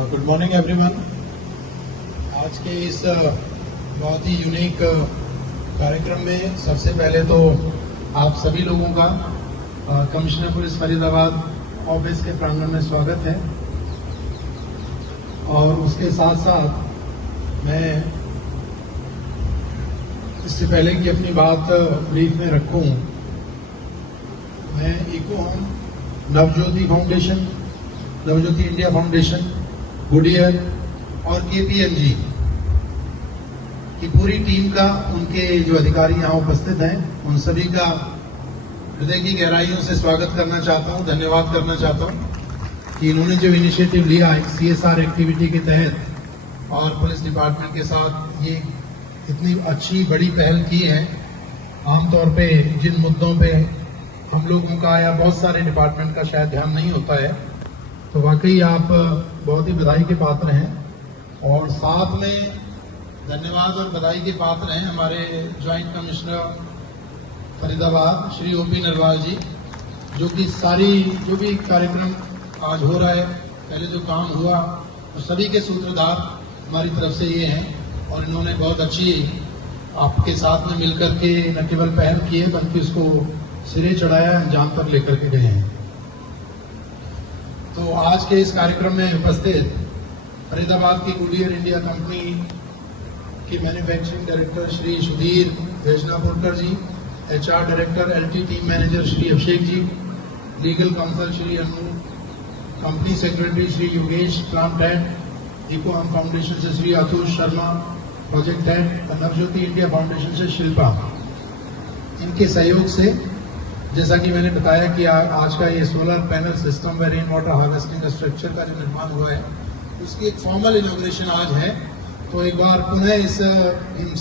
Good morning everyone. आज के इस बहुत ही यूनिक कार्यक्रम में सबसे पहले तो आप सभी लोगों का कमिश्नर पुलिस फरीदाबाद ऑफिस के प्रांगण में स्वागत है। और उसके साथ साथ मैं इससे पहले कि अपनी बात ब्रीफ में रखूं, मैं eco home, Navjyoti foundation, Navjyoti India foundation, Goodyear और केपीएमजी की पूरी टीम का, उनके जो अधिकारी यहाँ उपस्थित हैं, उन सभी का हृदय की गहराइयों से स्वागत करना चाहता हूँ, धन्यवाद करना चाहता हूँ कि इन्होंने जो इनिशिएटिव लिया एक सीएसआर एक्टिविटी के तहत और पुलिस डिपार्टमेंट के साथ ये इतनी अच्छी बड़ी पहल की है। आमतौर पे जिन मुद्दों पे हम लोगों का या बहुत सारे डिपार्टमेंट का शायद ध्यान नहीं होता है, तो वाकई आप बहुत ही बधाई के पात्र हैं। और साथ में धन्यवाद और बधाई के पात्र हैं हमारे joint commissioner Faridabad Shri OP Narwal ji, जो कि सारी जो भी कार्यक्रम आज हो रहा है, पहले जो काम हुआ, तो सभी के सूत्रधार हमारी तरफ से ये हैं। और इन्होंने बहुत अच्छी आपके साथ में मिलकर के न केवल पहल की है बल्कि उसको सिरे चढ़ाया, अंजाम तक लेकर के गए हैं। तो आज के इस कार्यक्रम में उपस्थित फरीदाबाद की गुडियर इंडिया कंपनी के manufacturing director Shri Sudhir Vejnapurkar ji, HR director LT team manager Shri Abhishek ji, legal counsel Shri Anu, company secretary Shri Yogesh, plant head eco home foundation से Shri Atul Sharma, project head Navjyoti India foundation से शिल्पा, इनके सहयोग से जैसा कि मैंने बताया कि आज का ये सोलर पैनल सिस्टम व रेन वाटर हार्वेस्टिंग स्ट्रक्चर का जो निर्माण हुआ है, उसकी एक फॉर्मल इनॉग्रेशन आज है। तो एक बार पुनः इस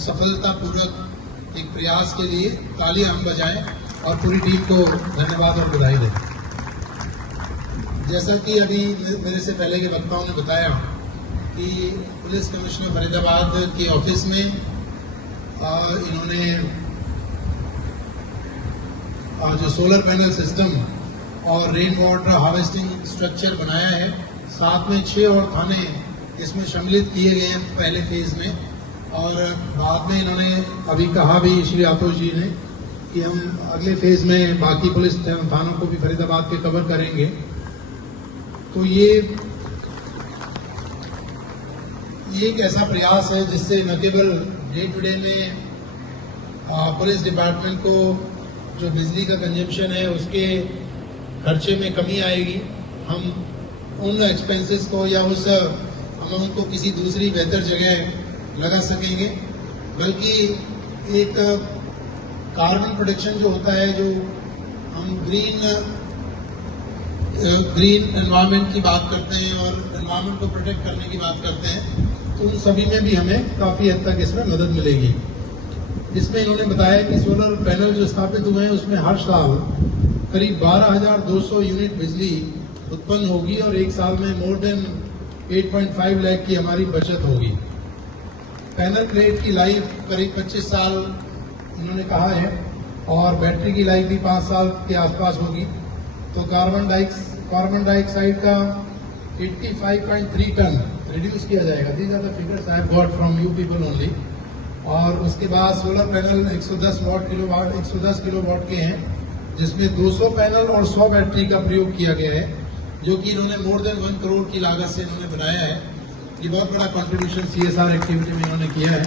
सफलतापूर्वक एक प्रयास के लिए तालियां हम बजाएं और पूरी टीम को धन्यवाद और बधाई दें। जैसा कि अभी मेरे से पहले के वक्ताओं ने बताया कि पुलिस कमिश्नर फरीदाबाद के ऑफिस में इन्होंने जो सोलर पैनल सिस्टम और रेन वाटर हार्वेस्टिंग स्ट्रक्चर बनाया है, साथ में 6 और थाने इसमें सम्मिलित किए गए हैं पहले फेज में। और बाद में इन्होंने अभी कहा भी श्री आतोष जी ने कि हम अगले फेज में बाकी पुलिस थानों को भी फरीदाबाद के कवर करेंगे। तो ये एक ऐसा प्रयास है जिससे न केवल डे टू डे में पुलिस डिपार्टमेंट को जो बिजली का कंजम्पशन है उसके खर्चे में कमी आएगी, हम उन एक्सपेंसेस को या उस अमाउंट को किसी दूसरी बेहतर जगह लगा सकेंगे, बल्कि एक कार्बन प्रोटेक्शन जो होता है, जो हम ग्रीन एनवायरनमेंट की बात करते हैं और एनवायरनमेंट को प्रोटेक्ट करने की बात करते हैं, तो उन सभी में भी हमें काफी हद तक इसमें मदद मिलेगी। इसमें इन्होंने बताया कि सोलर पैनल जो स्थापित हुए हैं उसमें हर साल करीब 12,200 यूनिट बिजली उत्पन्न होगी और एक साल में मोर देन 8.5 लाख की हमारी बचत होगी। पैनल प्लेट की लाइफ करीब 25 साल इन्होंने कहा है और बैटरी की लाइफ भी 5 साल के आसपास होगी। तो कार्बन डाइऑक्साइड का 85.3 टन रिड्यूस किया जाएगा। These are the figures I have got from you people only. और उसके बाद सोलर पैनल 110 किलोवाट के हैं, जिसमें 200 पैनल और 100 बैटरी का प्रयोग किया गया है, जो कि इन्होंने मोर देन 1 करोड़ की लागत से इन्होंने बनाया है। ये बहुत बड़ा कंट्रीब्यूशन सीएसआर एक्टिविटी में इन्होंने किया है।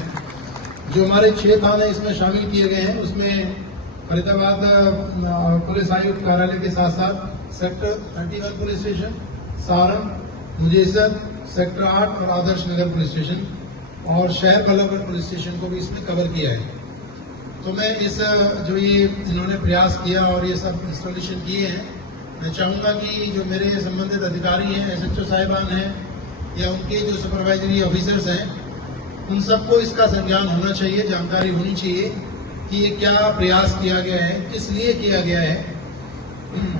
जो हमारे 6 थाने इसमें शामिल किए गए हैं, उसमें फरीदाबाद पुलिस आयुक्त कार्यालय के साथ साथ sector 31 police station, Saran, Mujesar, sector 8 और आदर्श नगर पुलिस स्टेशन और शहर बल्लभगढ़ पुलिस स्टेशन को भी इसमें कवर किया है। तो मैं इस जो ये इन्होंने प्रयास किया और ये सब इंस्टॉलेशन किए हैं, मैं चाहूंगा कि जो मेरे संबंधित अधिकारी हैं, एसएचओ साहिबान हैं या उनके जो सुपरवाइजरी ऑफिसर्स हैं, उन सबको इसका संज्ञान होना चाहिए, जानकारी होनी चाहिए कि ये क्या प्रयास किया गया है, किस लिए किया गया है।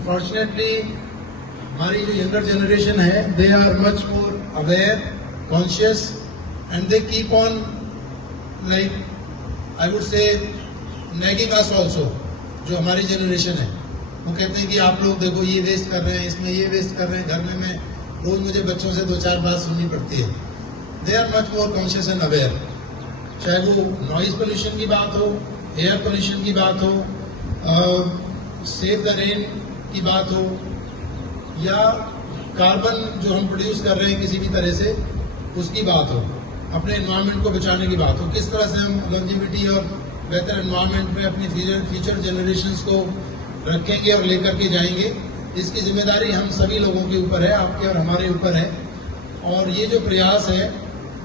फॉर्चुनेटली हमारी जो यंगर जनरेशन है, they are much more aware, conscious and they keep on, like I would say, nagging us also। जो हमारी जनरेशन है वो कहते हैं कि आप लोग देखो ये वेस्ट कर रहे हैं, इसमें ये वेस्ट कर रहे हैं, घर में रोज मुझे बच्चों से 2-4 बात सुननी पड़ती है। They are much more conscious and aware, चाहे वो नॉइज पोल्यूशन की बात हो, एयर पोल्यूशन की बात हो, सेव द रेन की बात हो, या कार्बन जो हम प्रोड्यूस कर रहे हैं किसी भी तरह से उसकी बात हो, अपने एनवायरनमेंट को बचाने की बात हो, किस तरह से हम लॉन्जिविटी और बेहतर एनवायरनमेंट में अपनी फ्यूचर जनरेशंस को रखेंगे और लेकर के जाएंगे, इसकी जिम्मेदारी हम सभी लोगों के ऊपर है, आपके और हमारे ऊपर है। और ये जो प्रयास है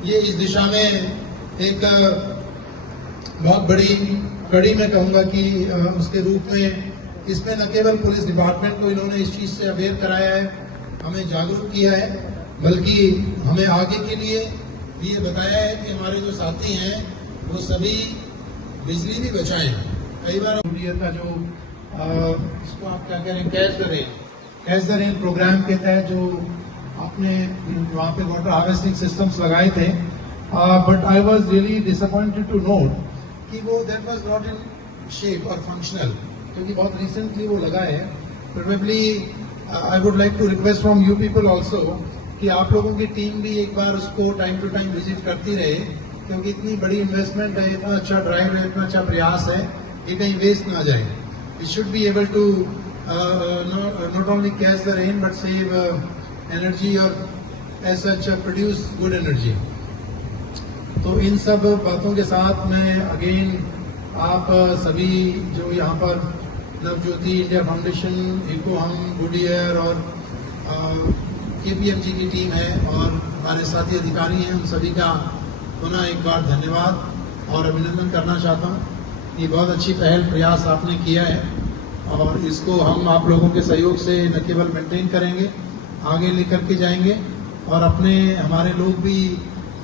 ये इस दिशा में एक बहुत बड़ी कड़ी मैं कहूँगा कि उसके रूप में इसमें न केवल पुलिस डिपार्टमेंट को इन्होंने इस चीज़ से अवेयर कराया है, हमें जागरूक किया है, बल्कि हमें आगे के लिए ये बताया है कि हमारे जो साथी हैं वो सभी बिजली भी बचाएं। कई बार का जो इसको आप क्या कह रहे हैं, कैच द रेन प्रोग्राम के तहत जो आपने वहाँ पे वाटर हार्वेस्टिंग सिस्टम्स लगाए थे, but I was really disappointed to note कि वो that was not in shape और फंक्शनल, क्योंकि बहुत रिसेंटली वो लगा है। Probably I would like to request from you people also कि आप लोगों की टीम भी एक बार उसको टाइम टू टाइम विजिट करती रहे, क्योंकि इतनी बड़ी इन्वेस्टमेंट है, इतना अच्छा ड्राइव है, इतना अच्छा प्रयास है, ये कहीं वेस्ट ना जाए। We should be able to not only catch the rain but save energy और as such produce good energy. तो इन सब बातों के साथ मैं अगेन आप सभी जो यहाँ पर नवज्योति इंडिया फाउंडेशन, इको हम, गुडियर और KPMG की टीम है और हमारे साथी अधिकारी हैं, उन सभी का पुनः एक बार धन्यवाद और अभिनंदन करना चाहता हूँ। ये बहुत अच्छी पहल प्रयास आपने किया है और इसको हम आप लोगों के सहयोग से न केवल मेंटेन करेंगे, आगे लेकर के जाएंगे और अपने हमारे लोग भी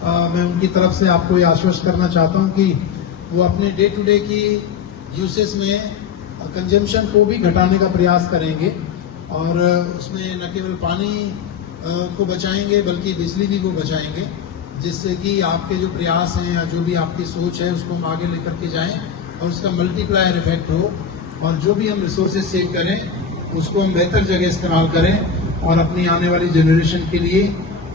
मैं उनकी तरफ से आपको ये आश्वस्त करना चाहता हूँ कि वो अपने डे टू डे की यूसेज में कंजम्पशन को भी घटाने का प्रयास करेंगे और उसमें न केवल पानी को बचाएंगे बल्कि बिजली भी वो बचाएंगे, जिससे कि आपके जो प्रयास हैं या जो भी आपकी सोच है उसको हम आगे लेकर के जाएं और उसका मल्टीप्लायर इफेक्ट हो और जो भी हम रिसोर्सेज सेव करें उसको हम बेहतर जगह इस्तेमाल करें और अपनी आने वाली जनरेशन के लिए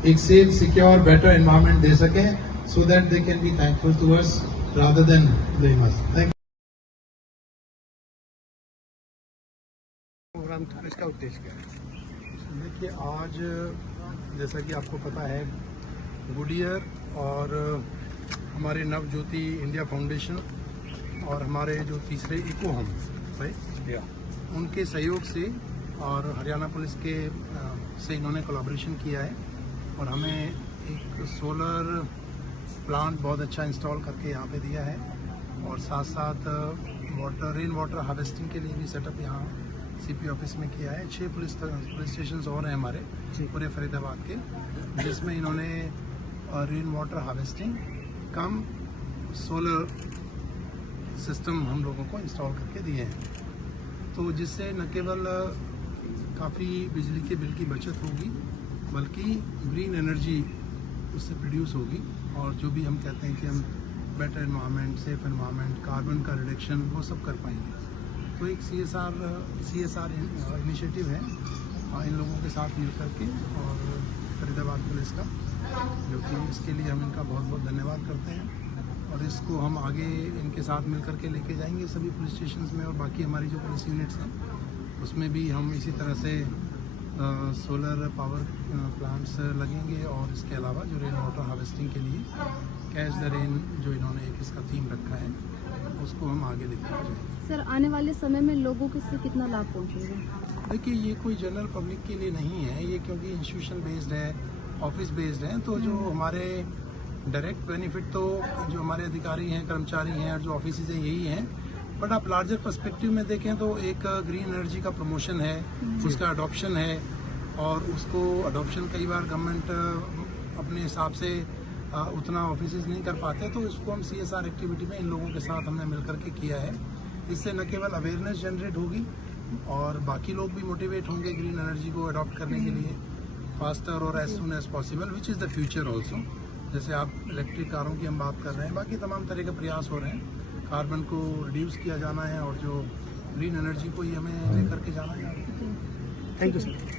एक सेफ, सिक्योर, बेटर एनवायरनमेंट दे सकें, so that they can be thankful to us rather than blame us. Thank programme था, इसका उद्देश्य क्या है? देखिए, आज जैसा कि आपको पता है, गुडियर और हमारे नवज्योति इंडिया फाउंडेशन और हमारे जो तीसरे इको हम उनके सहयोग से और हरियाणा पुलिस के से इन्होंने कोलैबोरेशन किया है और हमें एक सोलर प्लांट बहुत अच्छा इंस्टॉल करके यहाँ पे दिया है और साथ साथ रेन वाटर हार्वेस्टिंग के लिए भी सेटअप यहाँ CP ऑफिस में किया है। 6 पुलिस स्टेशन और हैं हमारे पूरे फरीदाबाद के, जिसमें इन्होंने रेन वाटर हार्वेस्टिंग कम सोलर सिस्टम हम लोगों को इंस्टॉल करके दिए हैं, तो जिससे न केवल काफ़ी बिजली के बिल की बचत होगी बल्कि ग्रीन एनर्जी उससे प्रोड्यूस होगी और जो भी हम कहते हैं कि हम better environment, safe environment, carbon का रिडक्शन वो सब कर पाएंगे। तो एक CSR इनिशिएटिव है इन लोगों के साथ मिल करके और फरीदाबाद पुलिस का, जो कि इसके लिए हम इनका बहुत बहुत धन्यवाद करते हैं और इसको हम आगे इनके साथ मिल करके लेके जाएंगे सभी पुलिस स्टेशन में और बाकी हमारी जो पुलिस यूनिट्स हैं उसमें भी हम इसी तरह से सोलर पावर प्लांट्स लगेंगे और इसके अलावा जो रेन वाटर हार्वेस्टिंग के लिए कैच द रेन जो इन्होंने एक इसका थीम रखा है उसको हम आगे लेकर जाएंगे। सर, आने वाले समय में लोगों को इससे कितना लाभ पहुंचेगा? देखिए, ये कोई जनरल पब्लिक के लिए नहीं है, ये क्योंकि इंस्टीट्यूशन बेस्ड है, ऑफिस बेस्ड है, तो जो हमारे डायरेक्ट बेनिफिट तो जो हमारे अधिकारी हैं, कर्मचारी हैं और जो ऑफिस हैं यही हैं, बट आप लार्जर पर्सपेक्टिव में देखें तो एक ग्रीन एनर्जी का प्रमोशन है, उसका अडॉप्शन है और उसको अडॉप्शन कई बार गवर्नमेंट अपने हिसाब से उतना ऑफिसेज नहीं कर पाते, तो इसको हम CSR एक्टिविटी में इन लोगों के साथ हमने मिलकर के किया है। इससे न केवल अवेयरनेस जनरेट होगी और बाकी लोग भी मोटिवेट होंगे ग्रीन एनर्जी को अडॉप्ट करने के लिए फास्टर और as soon as possible, which is the future also. जैसे आप इलेक्ट्रिक कारों की हम बात कर रहे हैं, बाकी तमाम तरह के प्रयास हो रहे हैं, कार्बन को रिड्यूस किया जाना है और जो ग्रीन एनर्जी को ही हमें लेकर के जाना है। Thank you sir.